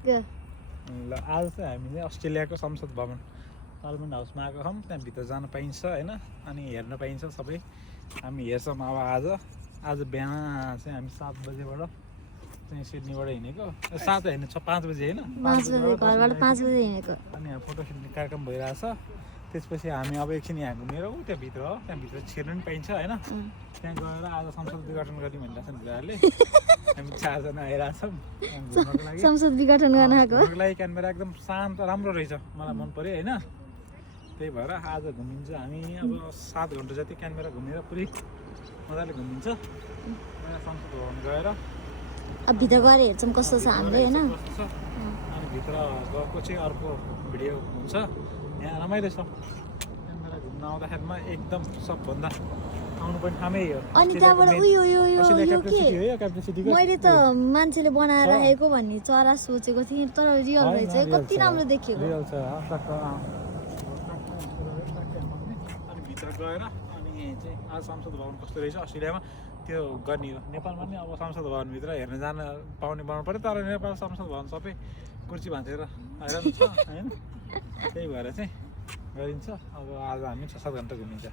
ल आज चाहिँ हामीले अस्ट्रेलियाको संसद भवन पार्लिमेन्ट हाउसमा आएको छौँ। त्यहाँभित्र जान पाइन्छ होइन, अनि हेर्न पाइन्छ सबै। हामी हेर्छौँ अब आज बिहान चाहिँ हामी 7 बजेबाट चाहिँ सिडनीबाट हिँडेको, 7 होइन 5 बजे होइन, 5 बजे घरबाट 5 बजे हिँडेको। अनि यहाँ फोटो खिच्ने कार्यक्रम भइरहेछ। त्यसपछि हामी अब एकछिन यहाँ घुमेर त्यहाँभित्र हो, त्यहाँभित्र छिर्नु पनि पाइन्छ होइन। त्यहाँ गएर आज संसद विघटन गर्ने भनिरहेछ नि बुढाहरूले। हामी 4 जना आइरहेछौँ घुम्नको लागि। संसद विघटन गर्न आएको घुम्नको लागि क्यानबेरा एकदम शान्त राम्रो रहेछ, मलाई मन पर्यो होइन। त्यही भएर आज घुमिन्छ हामी। अब 7 घन्टा जति क्यानबेरा घुमेर पुरै मजाले घुमिन्छ। संसद भवन गएर अब भित्र गएर हेर्छौँ कस्तो छ हामीले होइन। अनि भित्र गएको चाहिँ अर्को भिडियो हुन्छ। यहाँ रमाइलो छ क्यानबेरा घुम्न आउँदाखेरिमा, एकदम सबभन्दा आउनु पनि ठामै हो। अनि त्यहाँबाट उयो यो यो यो के क्यापिटल सिटीको मैले त मान्छेले बनाएर राखेको भन्ने चरा सोचेको थिएँ, तर रियल रहेछ है। कति राम्रो देखियो। रियल छ। अनि भित्र गएर अनि चाहिँ आज संसद भवन कस्तो रहेछ अस्ट्रेलियामा त्यो गर्ने हो। नेपालमा पनि अब संसद भवनभित्र हेर्न जान पाउने बनाउनु पऱ्यो, तर नेपाल संसद भवन सबै कुर्सी भाँचेर हैरान छ होइन। त्यही भएर चाहिँ गरिन्छ। अब आज हामी 6-7 घन्टा घुमिन्छ।